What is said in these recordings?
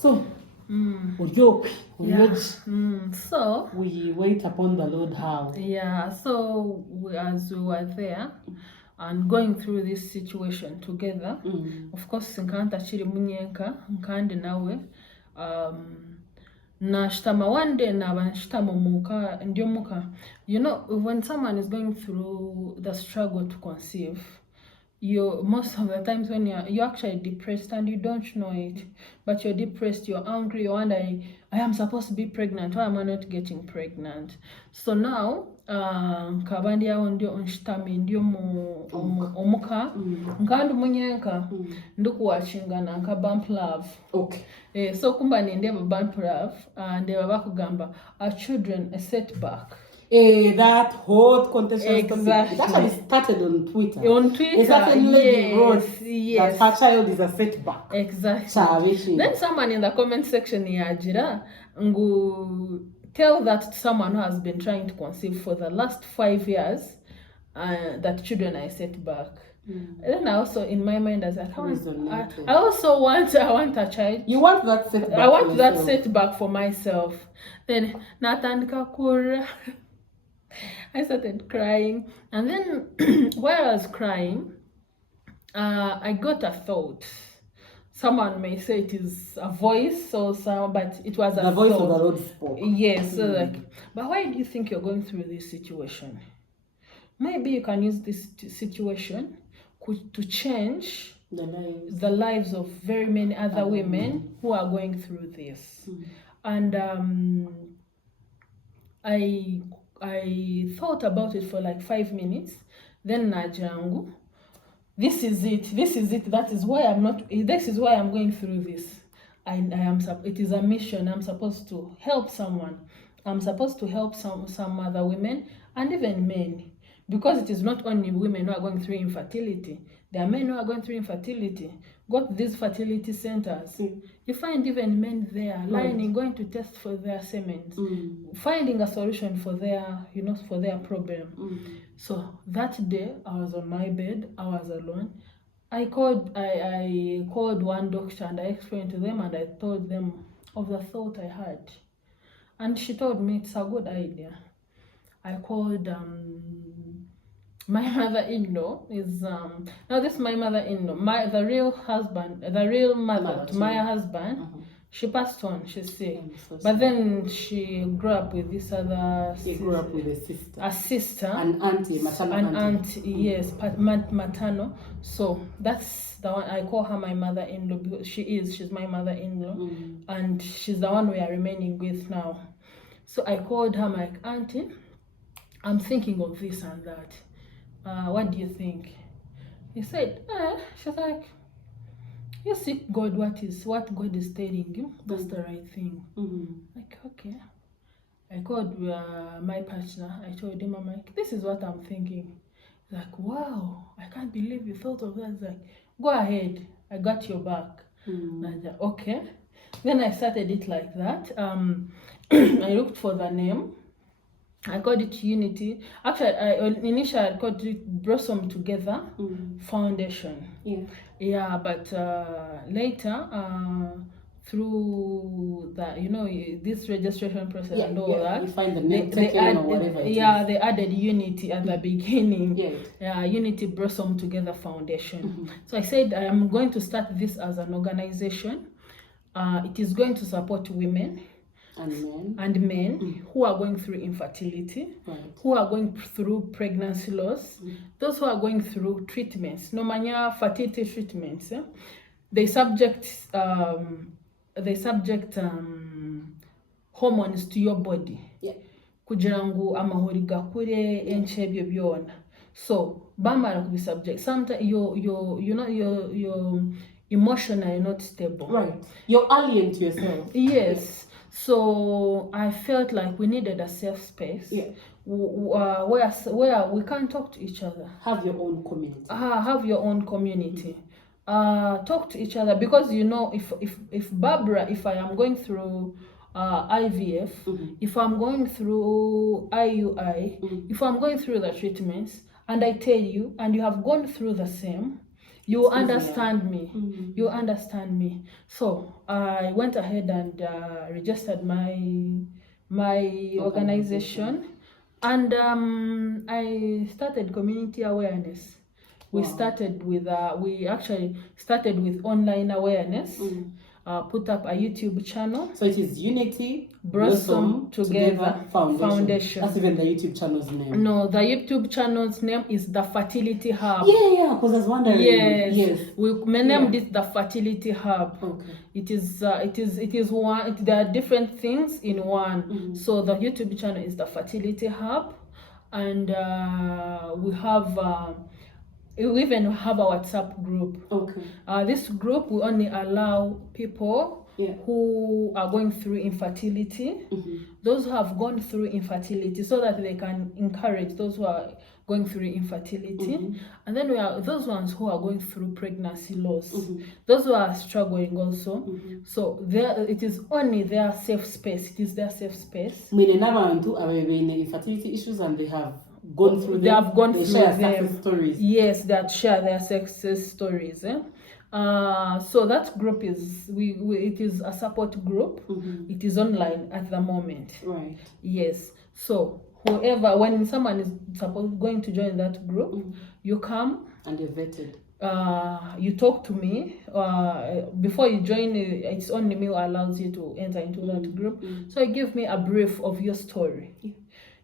So, so we wait upon the Lord how? Yeah, so as we were there and going through this situation together, of course, nkanta chiri munyenka, nkandi nawe, nashtama one day naba nshtama muka, ndio muka. You know, when someone is going through the struggle to conceive, most of the times when you're actually depressed and you don't know it, but you're depressed, you're angry, you're wondering, I am supposed to be pregnant, why am I not getting pregnant? So now kabandi yao ndio onshitami ndio omuka nkandu munyenka ndukuwachingana nka bump love. Okay. So kumba ninde bump love ndeba bakugamba our children a setback. That hot contestation. Exactly. It actually started on Twitter. On Twitter, a certain lady wrote yes. that her child is a setback. Exactly. Then someone in the comment section yajira ngu tell that someone who has been trying to conceive for the last 5 years that children are a setback. And then I also in my mind as I also want a child. You want that setback? I want that setback for myself. Then Nathan Kakura. I started crying, and then while I was crying, I got a thought. Someone may say it is a voice or some, but it was a voice thought. Of the Lord spoke. Yes, so like, but why do you think you're going through this situation? Maybe you can use this situation to change the lives of very many other women who are going through this. And I thought about it for like 5 minutes. Then najangu, this is it. That is why this is why I'm going through this. It is a mission. I'm supposed to help someone. I'm supposed to help some other women and even men. Because it is not only women who are going through infertility. There are men who are going through infertility. Go to these fertility centers. You find even men there lining, going to test for their semen, finding a solution for their, for their problem. So that day, I was on my bed. I was alone. I called one doctor and I explained to them and I told them of the thought I had. And she told me it's a good idea. I called my mother-in-law is now this is my mother-in-law, the real mother to my husband. She passed on, she's sick, but then she grew up with this other. She grew up with a sister, an auntie, maternal auntie. Yes, maternal. So that's the one I call her my mother-in-law because she's my mother-in-law, and she's the one we are remaining with now. So I called her my auntie. I'm thinking of this and that. What do you think? He said, she's like, you seek God, what God is telling you, that's the right thing. Like, okay. I called my partner, I told him, I'm like, this is what I'm thinking. He's like, wow, I can't believe you thought of that. He's like, go ahead, I got your back. And I said, okay. Then I started it like that. I looked for the name. I called it Unity. Actually, initially I called it Blossom Together Foundation. Yeah, but later, through the this registration process and all that, you find the name or whatever it is. They added Unity at the beginning. Unity Blossom Together Foundation. So I said I am going to start this as an organization. It is going to support women and men who are going through infertility, who are going through pregnancy loss, those who are going through treatments, no manya fertility treatments. They subject hormones to your body. Kugira ngu amahori gakure enche ebyo byona. So bamara kubi subject. Sometimes you're emotionally not stable. Right. You're alien to yourself. Yes. So I felt like we needed a safe space where we can talk to each other. Have your own community. Have your own community. Talk to each other because if Barbara, if I am going through IVF, if I'm going through IUI, if I'm going through the treatments, and I tell you, and you have gone through the same, You understand me. You understand me. So I went ahead and registered my organization, and I started community awareness. We started with we actually started with online awareness. Put up a YouTube channel. So it is Unity Blossom Together Foundation. That's even the YouTube channel's name. No, the YouTube channel's name is the Fertility Hub. Yeah, because I was wondering. Yes. We named it the Fertility Hub. Okay. It is one. There are different things in one. So the YouTube channel is the Fertility Hub, and we even have a WhatsApp group. Okay. This group will only allow people who are going through infertility, those who have gone through infertility, so that they can encourage those who are going through infertility. And then we are those ones who are going through pregnancy loss, those who are struggling also. So it is only their safe space. It is their safe space. Meaning, are in infertility issues and they have gone through them. They have gone through share them. Success stories. Yes, they share their success stories. So that group is it is a support group. It is online at the moment. Right. Yes. So whoever, when someone is going to join that group, you come and you're vetted. You talk to me before you join. It's only me who allows you to enter into that group. So you give me a brief of your story.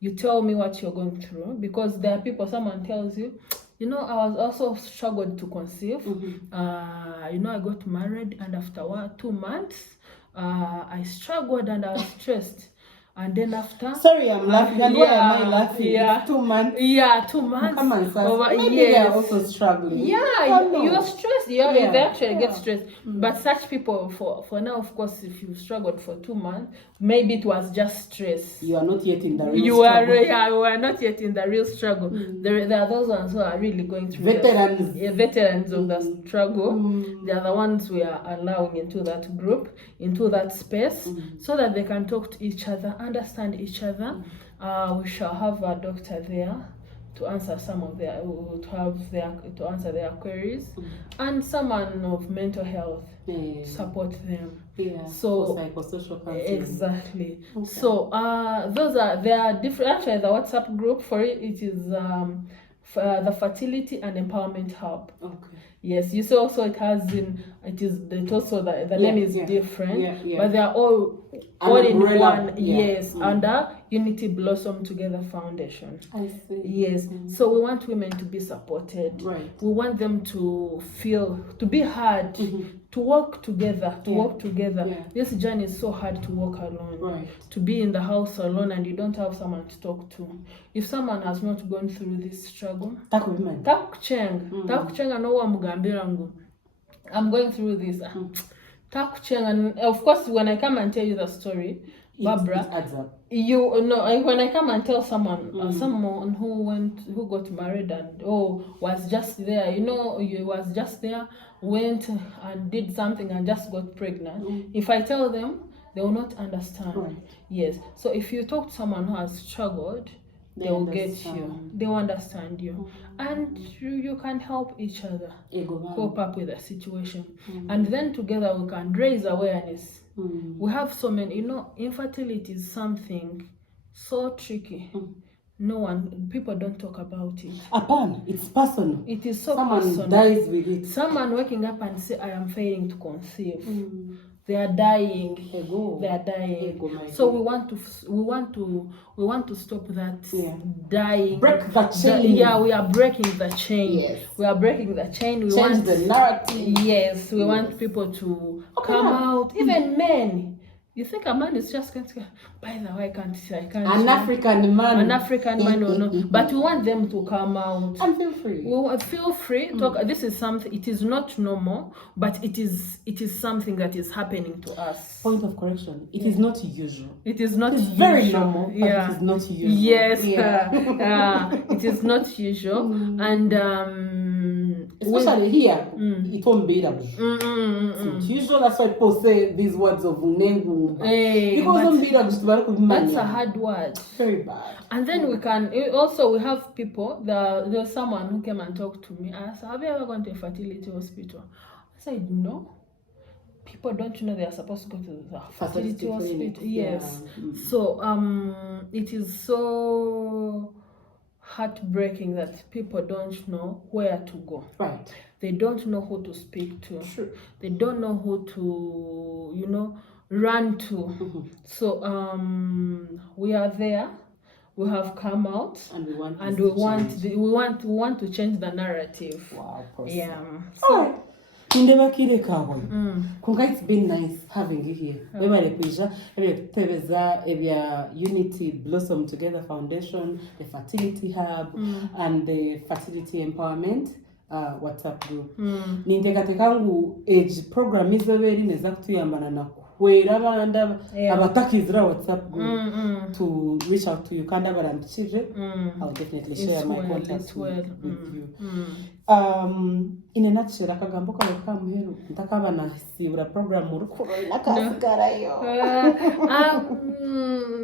You tell me what you're going through, because there are people, someone tells you, I was also struggled to conceive. I got married, and after 2 months, I struggled and I was stressed. And then after... Sorry, I'm laughing. And why am I laughing? Yeah. It's 2 months. Yeah, 2 months. Come on, maybe they are also struggling. Yeah, you're stressed. They actually get stressed. But such people, for now, of course, if you struggled for 2 months, maybe it was just stress. You are not yet in the real struggle. You are not yet in the real struggle. There are those ones who are really going through veterans. Veterans of the struggle. They are the ones we are allowing into that group, into that space, so that they can talk to each other, understand each other. We shall have a doctor there to answer some of to answer their queries, and someone of mental health to support them. So psychosocial counseling. Exactly. Okay. So there are different. Actually, the WhatsApp group for it is the Fertility and Empowerment Hub. Okay. Yes, you see also it is also the name is different, but they are all in one. Yes, under Unity Blossom Together Foundation. I see. Yes, so we want women to be supported. Right. We want them to be heard, to work together, This journey is so hard to walk alone. Right. To be in the house alone and you don't have someone to talk to. If someone has not gone through this struggle, I'm going through this. And of course, when I come and tell you the story, Barbara, it adds up. When I come and tell someone, someone who got married and was just there, you was just there, went and did something and just got pregnant. If I tell them, they will not understand. Right. Yes. So if you talk to someone who has struggled, they will get you. They will understand you. And you can help each other cope up with the situation. And then together we can raise awareness. We have so many, infertility is something so tricky. People don't talk about it. It's personal. It is so personal. Someone dies with it. Someone waking up and say, I am failing to conceive. They are dying. They are dying. So we want to stop that dying. Break the chain. We are breaking the chain. Yes. We are breaking the chain. We want the narrative. Yes, we want people to come out. Even men. You think a man is just going to go, by the way, I can't. An African man will not. But we want them to come out. And feel free. Feel free. Talk. This is something, it is not normal, but it is something that is happening to us. Point of correction. It is not usual. It is not It's usual. very normal, but it is not usual. Yes. It is not usual. And especially here, it won't be that. It's not usual. That's why people say these words of nengu. Because that's a hard word. Very bad. And then we have people. There's someone who came and talked to me. I said, have you ever gone to a fertility hospital? I said, no. People don't know they are supposed to go to the fertility hospital. Yes. So it is so heartbreaking that people don't know where to go. Right. They don't know who to speak to. Sure. They don't know who to, run to. So we are there. We have come out, and we want to change the narrative. Wow. Prossy. Yeah. So. It's been nice having you here. Unity Blossom Together Foundation, the Fertility Hub, and the Fertility Empowerment WhatsApp group. Nindekatekangu age program izoberi neza kutuyambana na kwera abanda abatakizira WhatsApp group to reach out to you kandi abarandikije. I'll definitely share my contact with you. In a nutshell, akagambo kawe kamuheru ntakabana sibura program urukuro nakasigarayo.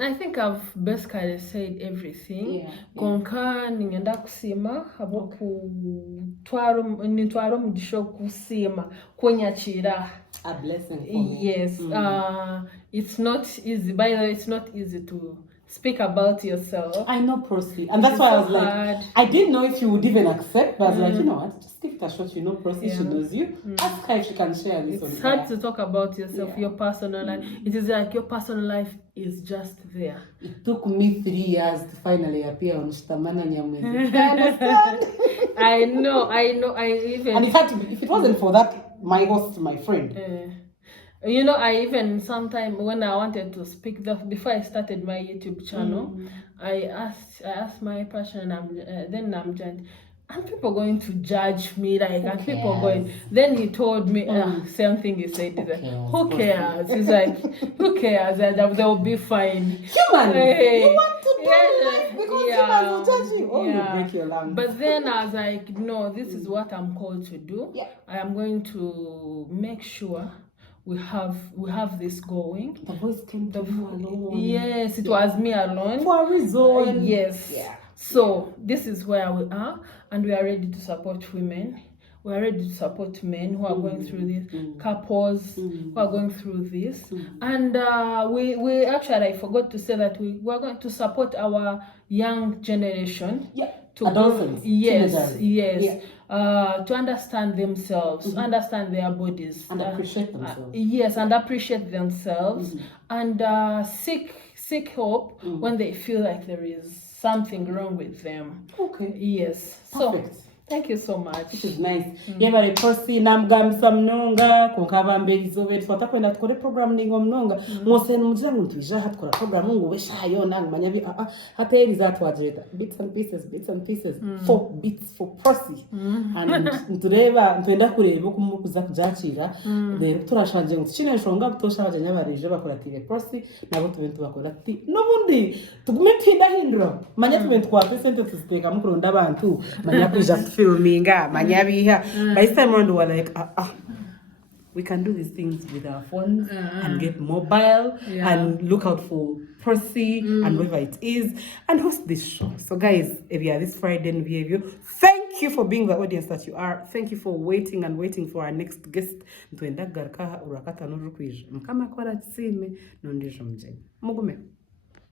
I think I've basically said everything. Konka ningenda kusima aboku twaro mugisho kusima kunyachira. A blessing for me. Yes. It's not easy. By the way, it's not easy to speak about yourself. I know, Prossy. And that's why I was like, I didn't know if you would even accept, but I was like, you know what, just give it a shot. You know, Prossy, she knows you. Ask her if she can share this. It's hard to talk about yourself, your personal life. It is like your personal life is just there. It took me 3 years to finally appear on Shtamana Nyamwezi. I understand. I know. And it had to be, if it wasn't for that, my host, my friend. I even sometime when I wanted to speak, before I started my YouTube channel, I asked my passion, then I'm joined. And people going to judge me, and people going. Then he told me, same thing he said. Who cares? He's like, who cares? They'll be fine. Human, you want to do life because humans will judge you. You break your lungs. But then I was like, no, this is what I'm called to do. I am going to make sure we have this going. The voice came to you alone. Yes, it was me alone. For a reason. Yes. Yeah. So this is where we are, and we are ready to support women. We are ready to support men who are going through this, couples who are going through this. And we actually, I forgot to say that we are going to support our young generation. To adolescents. Yes. To understand themselves, understand their bodies. And appreciate themselves. Yes, and appreciate themselves. And seek help when they feel like there is something wrong with them. Okay. Yes. Perfect. So, thank you so much. It is nice. Yebale Prossy namugambisa mnonga konkabambe izobe twatakwenda tukore program ningo mnonga mose n'umugira ngo ntuje hatkora program ngo beshayo nangumanya bi hateri zatwajeta bits and pieces for bits for Prossy and ntwenda kureba kumukuza kujacira rero turashanje ngo kine shonga butosha abajanya barije bakora tive Prossy nabo tubentu bakora ati nobundi tugume twindahindura manya tubentu kwa sente tuziteka mukuronda abantu manya kuja filming manyabiha. By this time around, we're like, we can do these things with our phones and get mobile and look out for Prossy and whatever it is and host this show. So guys, if you are this Friday in behavior, thank you for being the audience that you are. Thank you for waiting for our next guest. Ntwenda garka urakata no rukwije. Mkama kwara tsime no ndijo mjeni. Mugume.